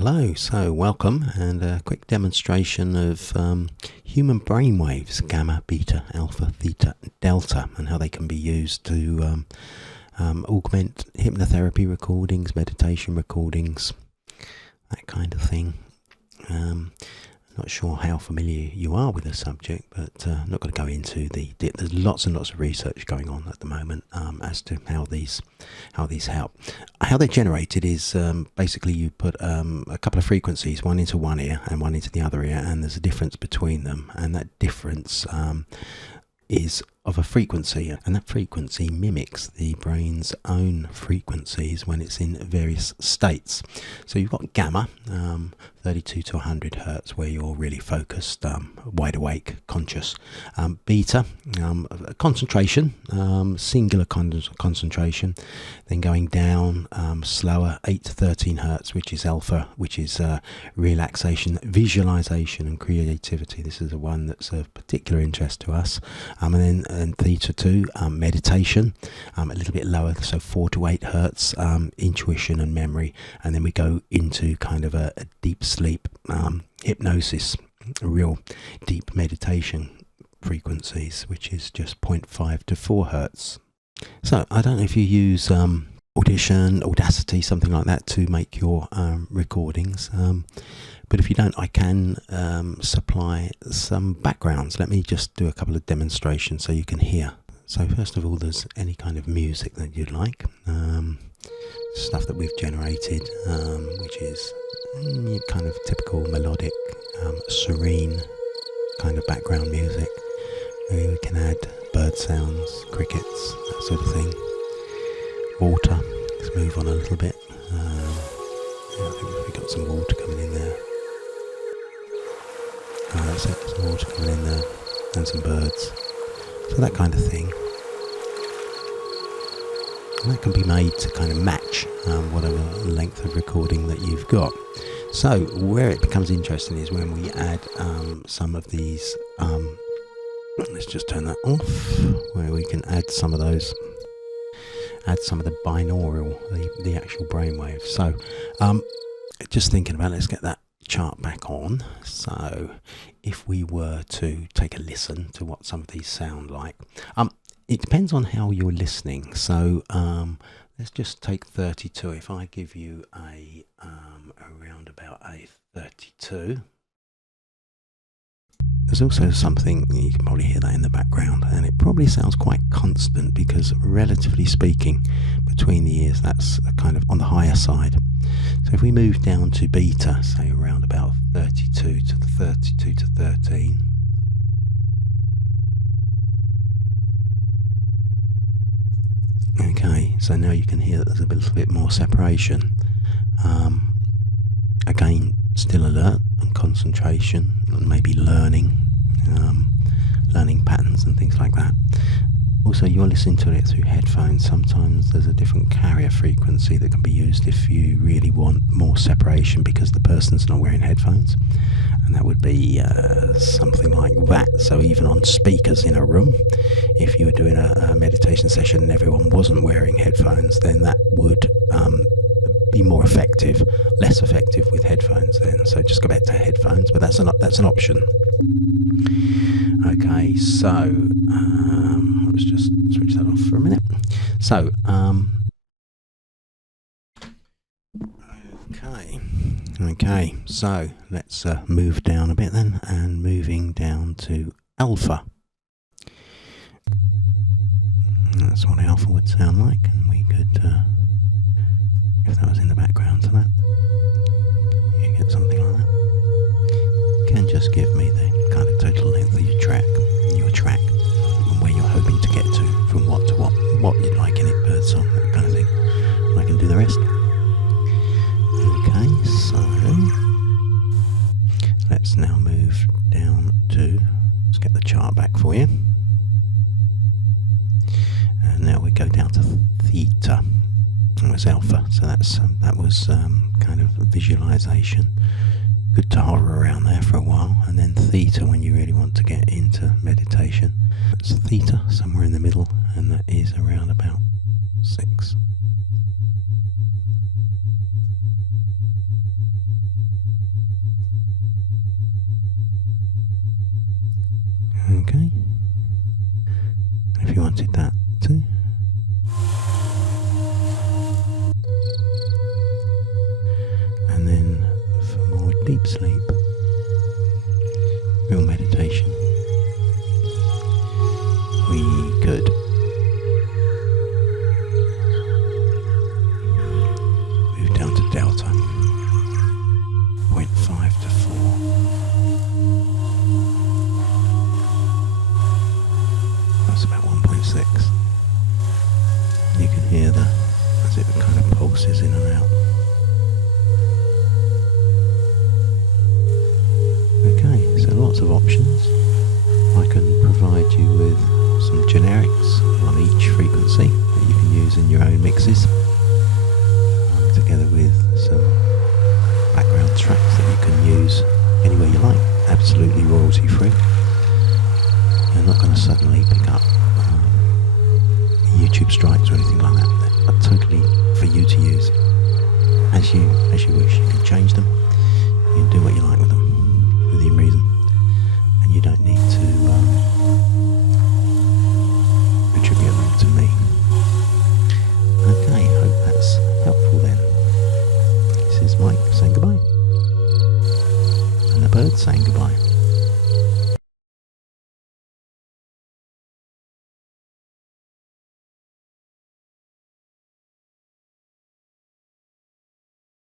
Hello, so welcome, and a quick demonstration of human brain waves, gamma, beta, alpha, theta, delta, and how they can be used to augment hypnotherapy recordings, meditation recordings, that kind of thing. Not sure how familiar you are with the subject, but I'm not going to go into there's lots and lots of research going on at the moment as to how these help. How they're generated is basically you put a couple of frequencies, one into one ear and one into the other ear, and there's a difference between them, and that difference is of a frequency, and that frequency mimics the brain's own frequencies when it's in various states. So you've got gamma, 32 to 100 hertz, where you're really focused, wide awake, conscious. Beta, concentration, singular concentration. Then going down slower, 8 to 13 hertz, which is alpha, which is relaxation, visualization, and creativity. This is the one that's of particular interest to us. And theta 2, meditation, a little bit lower, so 4 to 8 hertz, intuition and memory. And then we go into kind of a deep sleep, hypnosis, real deep meditation frequencies, which is just 0.5 to 4 hertz. So I don't know if you use Audition, Audacity, something like that to make your recordings. But if you don't, I can supply some backgrounds. Let me just do a couple of demonstrations so you can hear. So first of all, there's any kind of music that you'd like. Stuff that we've generated, which is kind of typical melodic, serene kind of background music. We can add bird sounds, crickets, that sort of thing. Water. Let's move on a little bit. I think we've got some water coming in there. That's it, some water coming in there, and some birds. So that kind of thing. And that can be made to kind of match whatever length of recording that you've got. So where it becomes interesting is when we add some of these, let's just turn that off, where we can add some of those, add some of the binaural, the actual brainwave. So just thinking about it, let's get that chart back on. So if we were to take a listen to what some of these sound like, it depends on how you're listening. So let's just take 32. If I give you around about a 32, there's also something, you can probably hear that in the background, and it probably sounds quite constant because relatively speaking between the ears that's kind of on the higher side. So if we move down to beta, say around about 32 to 32 to 13, okay, so now you can hear that there's a little bit more separation. Again, still alert and concentration, and maybe learning patterns and things like that. Also, you're listening to it through headphones. Sometimes there's a different carrier frequency that can be used if you really want more separation because the person's not wearing headphones, and that would be something like that. So even on speakers in a room, if you were doing a meditation session and everyone wasn't wearing headphones, then that would be more effective, less effective with headphones then. So just go back to headphones, but that's an option. Okay, so let's just switch that off for a minute. So okay, so let's move down a bit then, and moving down to alpha. That's what alpha would sound like, and we could if that was in the background to that, you get something like that. You can just give me the kind of total length of your track, and where you're hoping to get to, from what to what you'd like in it, bird song, that kind of thing. And I can do the rest. Okay, so let's now move down to, let's get the chart back for you. And now we go down to theta. It was alpha, so that was kind of visualization. Good to hover around there for a while. And then theta, when you really want to get into meditation. That's theta, somewhere in the middle, and that is around about 6. Okay. If you wanted that too. And then for more deep sleep, real meditation, we could move down to delta, 0.5 to 4. That's about 1.6. You can hear that as it kind of pulses in and out. Okay, so lots of options. I can provide you with some generics on each frequency that you can use in your own mixes, together with some background tracks that you can use anywhere you like, absolutely royalty free. You're not going to suddenly pick up YouTube strikes or anything like that. They're totally for you to use as you wish. You can change them, you can do what you like with them within reason, and you don't need to attribute them to me. Okay, hope that's helpful then. This is Mike saying goodbye, and the birds saying goodbye.